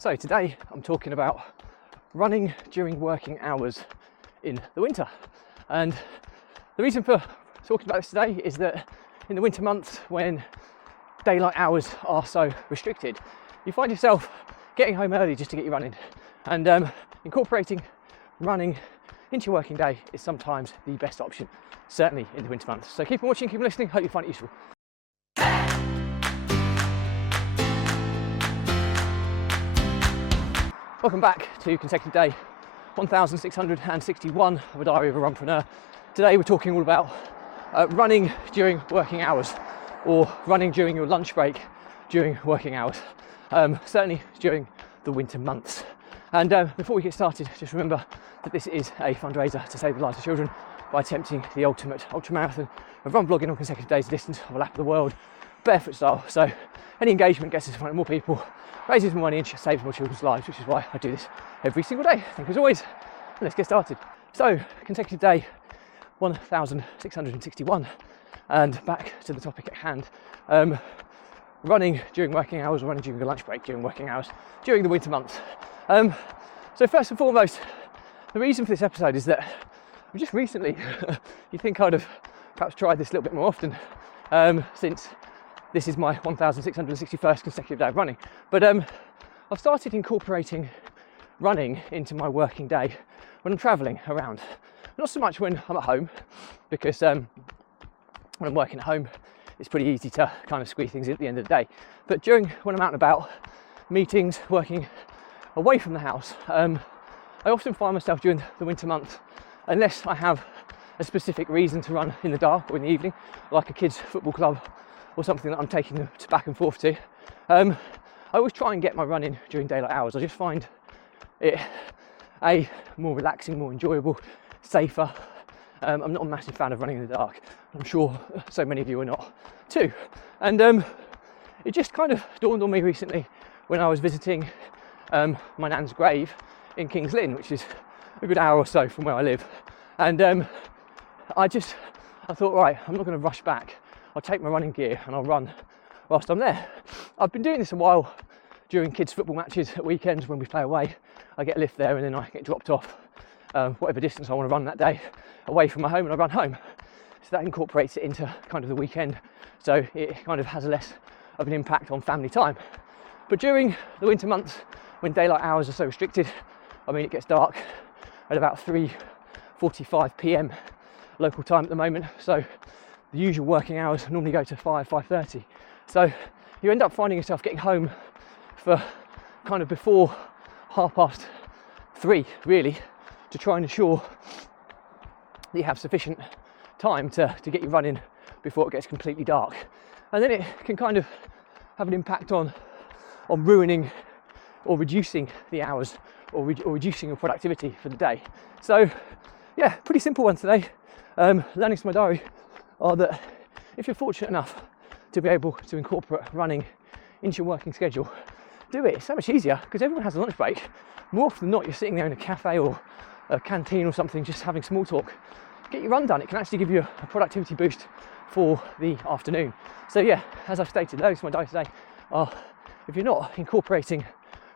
So today I'm talking about running during working hours in the winter. And the reason for talking about this today is that in the winter months, when daylight hours are so restricted, you find yourself getting home early just to get you running. And incorporating running into your working day is sometimes the best option, certainly in the winter months. So keep on watching, keep on listening, hope you find it useful. Welcome back to consecutive day 1661 of a Diary of a Runpreneur. Today we're talking all about running during working hours, or running during your lunch break during working hours, certainly during the winter months. And before we get started, just remember that this is a fundraiser to save the lives of children by attempting the ultimate ultramarathon of run vlogging on consecutive days distance of a lap of the world, barefoot style. So any engagement gets us in front of more people, raises more money and saves more children's lives, which is why I do this every single day. Thank you as always. Let's get started. So consecutive day 1661, and back to the topic at hand. Running during working hours, or running during a lunch break during working hours during the winter months. So first and foremost, the reason for this episode is that I've just recently, you think I'd have perhaps tried this a little bit more often, since this is my 1661st consecutive day of running. But I've started incorporating running into my working day when I'm travelling around. Not so much when I'm at home, because when I'm working at home, it's pretty easy to kind of squeeze things in at the end of the day. But when I'm out and about, meetings, working away from the house, I often find myself during the winter months, unless I have a specific reason to run in the dark or in the evening, like a kids' football club or something that I'm taking them back and forth to, I always try and get my run in during daylight hours. I just find it more relaxing, more enjoyable, safer. I'm not a massive fan of running in the dark. I'm sure so many of you are not too. And it just kind of dawned on me recently when I was visiting my nan's grave in King's Lynn, which is a good hour or so from where I live. And I thought, right, I'm not going to rush back. I'll take my running gear and I'll run whilst I'm there. I've been doing this a while during kids' football matches at weekends when we play away. I get a lift there and then I get dropped off whatever distance I want to run that day away from my home, and I run home. So that incorporates it into kind of the weekend, so it kind of has less of an impact on family time. But during the winter months, when daylight hours are so restricted, I mean, it gets dark at about 3:45 p.m. local time at the moment, so the usual working hours normally go to 5:30. So you end up finding yourself getting home for kind of before 3:30, really, to try and ensure that you have sufficient time to get you running before it gets completely dark. And then it can kind of have an impact on ruining or reducing the hours, or reducing your productivity for the day. So yeah, pretty simple one today. Learnings from my diary are that if you're fortunate enough to be able to incorporate running into your working schedule, do it. It's so much easier because everyone has a lunch break. More often than not, you're sitting there in a cafe or a canteen or something just having small talk. Get your run done. It can actually give you a productivity boost for the afternoon. So yeah, as I've stated, those are my diary today are, if you're not incorporating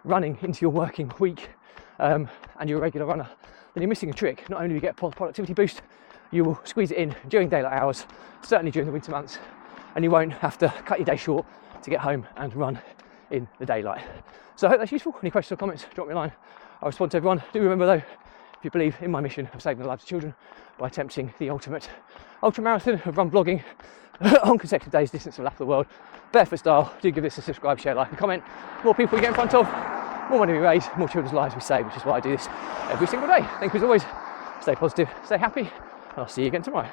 running into your working week and you're a regular runner, then you're missing a trick. Not only do you get a productivity boost, you will squeeze it in during daylight hours, certainly during the winter months, and you won't have to cut your day short to get home and run in the daylight. So I hope that's useful. Any questions or comments, drop me a line. I'll respond to everyone. Do remember though, if you believe in my mission of saving the lives of children by attempting the ultimate ultramarathon of run vlogging on consecutive days distance of a lap of the world, barefoot style, do give this a subscribe, share, like and comment. More people we get in front of, more money we raise, more children's lives we save, which is why I do this every single day. Thank you as always. Stay positive, stay happy, and I'll see you again tomorrow.